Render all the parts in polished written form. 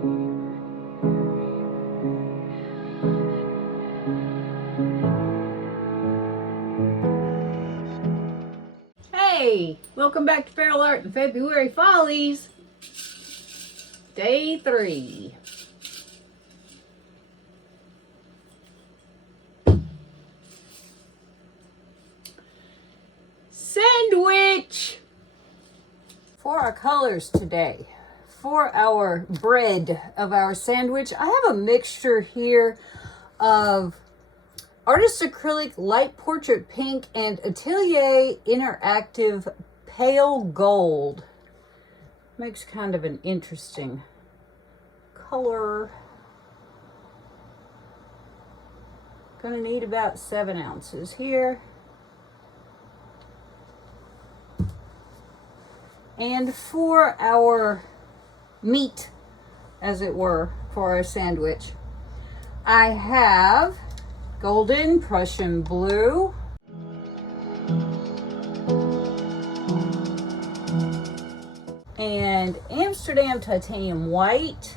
Hey, welcome back to Feral Art and February Follies, Day 3. Sandwich! For our colors today, for our bread of our sandwich, I have a mixture here of Artist Acrylic Light Portrait Pink and Atelier Interactive Pale Gold. Makes kind of an interesting color. Gonna need about 7 ounces here. And for our meat, as it were, for our sandwich, I have Golden Prussian Blue, and Amsterdam Titanium White,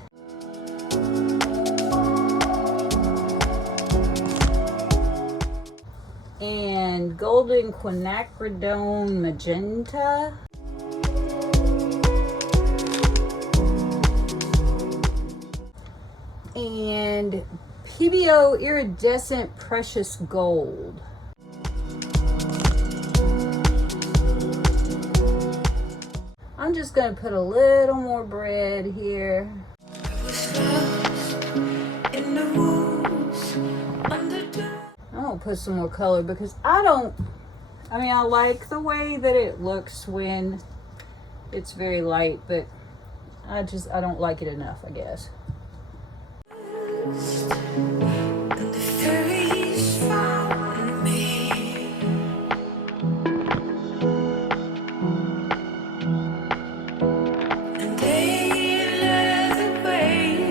and Golden Quinacridone Magenta, and PBO Iridescent Precious Gold. I'm just going to put a little more bread here. I'm going to put some more color because I like the way that it looks when it's very light, but I don't like it enough, I guess. And the fairies found me, and they led the way,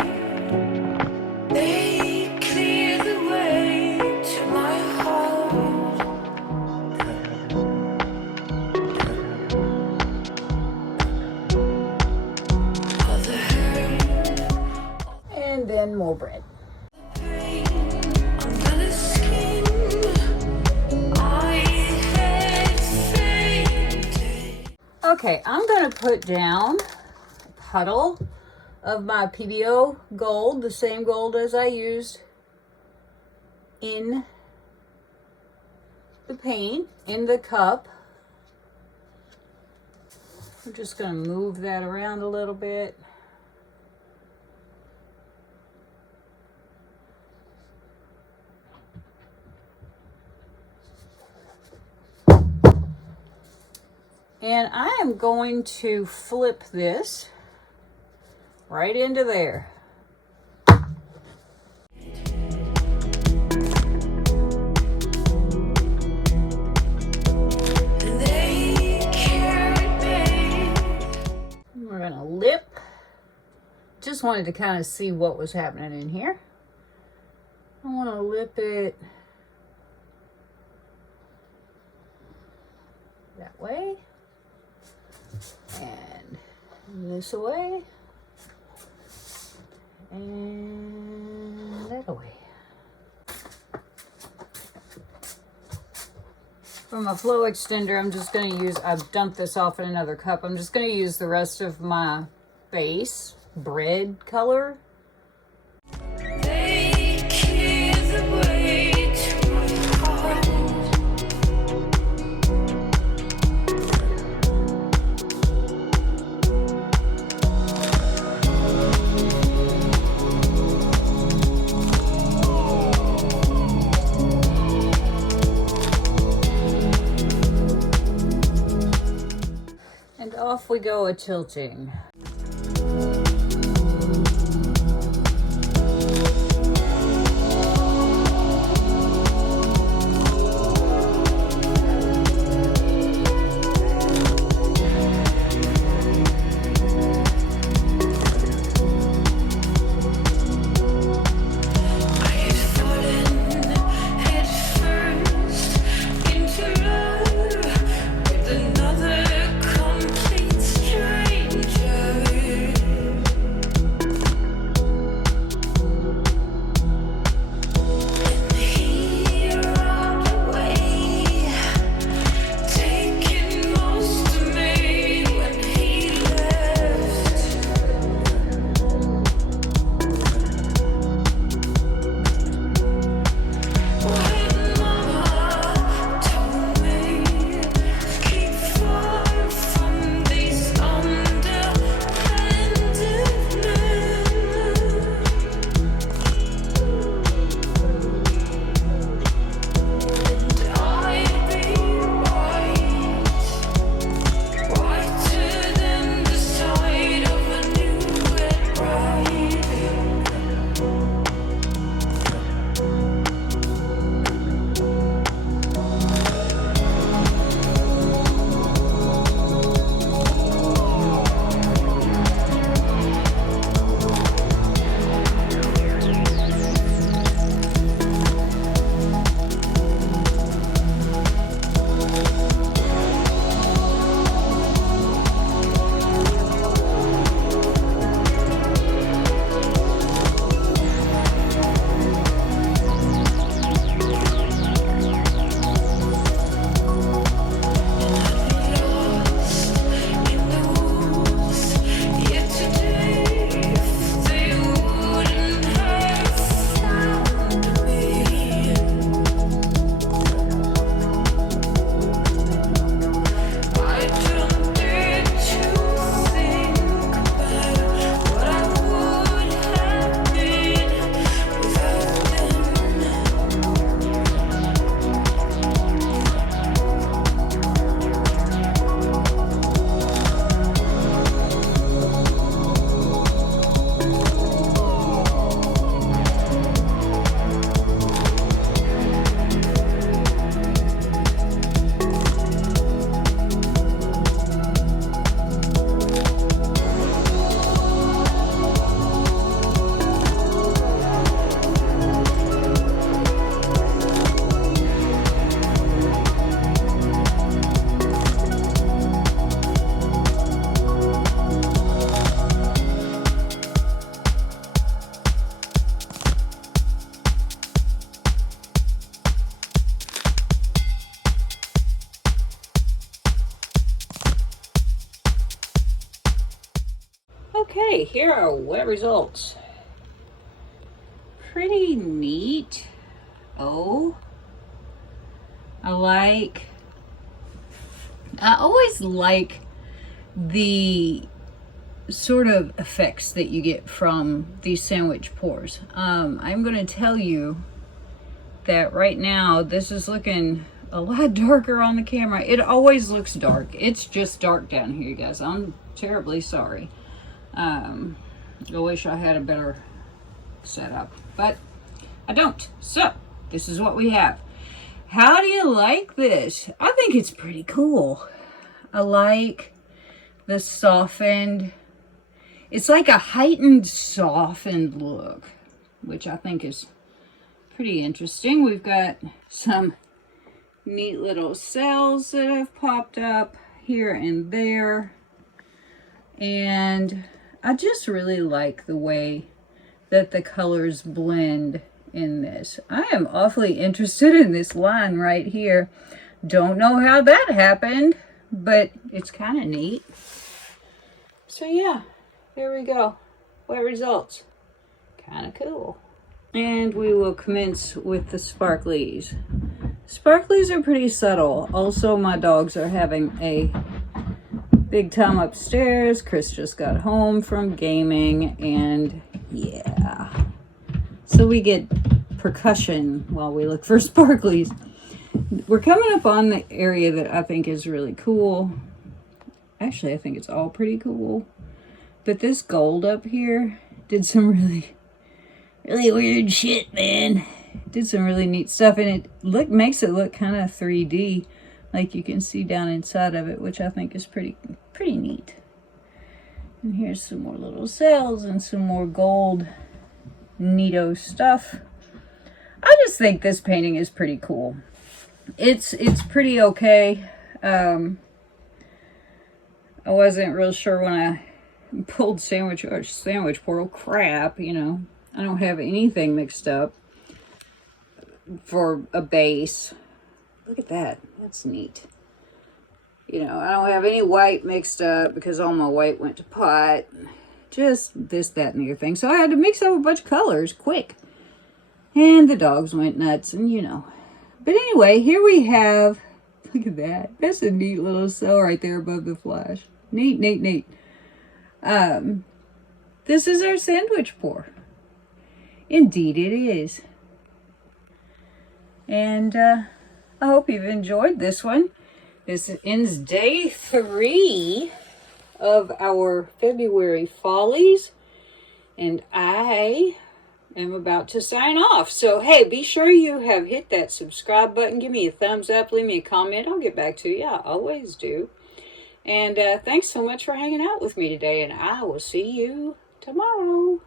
they cleared the way to my heart. All the hurt, And then more bread. Okay, I'm going to put down a puddle of my PBO gold, the same gold as I used in the paint, in the cup. I'm just going to move that around a little bit. And I am going to flip this right into there. I'm We're gonna lip. Just wanted to kind of see what was happening in here. I want to lip it that way. And this away, and that away. For my flow extender, I'm just going to use, I've dumped this off in another cup. I'm just going to use the rest of my base bread color. Off we go a tilting. Another complete stranger. here are wet results. Pretty neat. Oh, I always like the sort of effects that you get from these sandwich pours. I'm going to tell you that right now this is looking a lot darker on the camera. It always looks dark. It's just dark down here, you guys. I'm terribly sorry. I wish I had a better setup, but I don't. So this is what we have. How do you like this? I think it's pretty cool. I like the softened, it's like a heightened softened look, which I think is pretty interesting. We've got some neat little cells that have popped up here and there, and I just really like the way that the colors blend in this. I am awfully interested in this line right here. Don't know how that happened, but it's kind of neat. So yeah, there we go. Wet results. Kind of cool. And we will commence with the sparklies. Sparklies are pretty subtle. Also, my dogs are having a big time upstairs. Chris just got home from gaming, and yeah. So we get percussion while we look for sparklies. We're coming up on the area that I think is really cool. Actually, I think it's all pretty cool. But this gold up here did some really weird shit, man. Did some really neat stuff, and it makes it look kind of 3D, like you can see down inside of it, which I think is pretty neat. And here's some more little cells and some more gold neato stuff. I just think this painting is pretty cool. It's pretty okay. I wasn't real sure when I pulled sandwich pour. Oh crap, you know. I don't have anything mixed up for a base. Look at that. That's neat. You know, I don't have any white mixed up because all my white went to pot. Just this, that, and the other thing. So I had to mix up a bunch of colors quick. And the dogs went nuts, and you know. But anyway, here we have, look at that. That's a neat little cell right there above the flash. Neat, neat, neat. This is our sandwich pour. Indeed it is. And I hope you've enjoyed this one. This ends day 3 of our February Follies. And I am about to sign off. So, hey, be sure you have hit that subscribe button. Give me a thumbs up. Leave me a comment. I'll get back to you. I always do. And thanks so much for hanging out with me today. And I will see you tomorrow.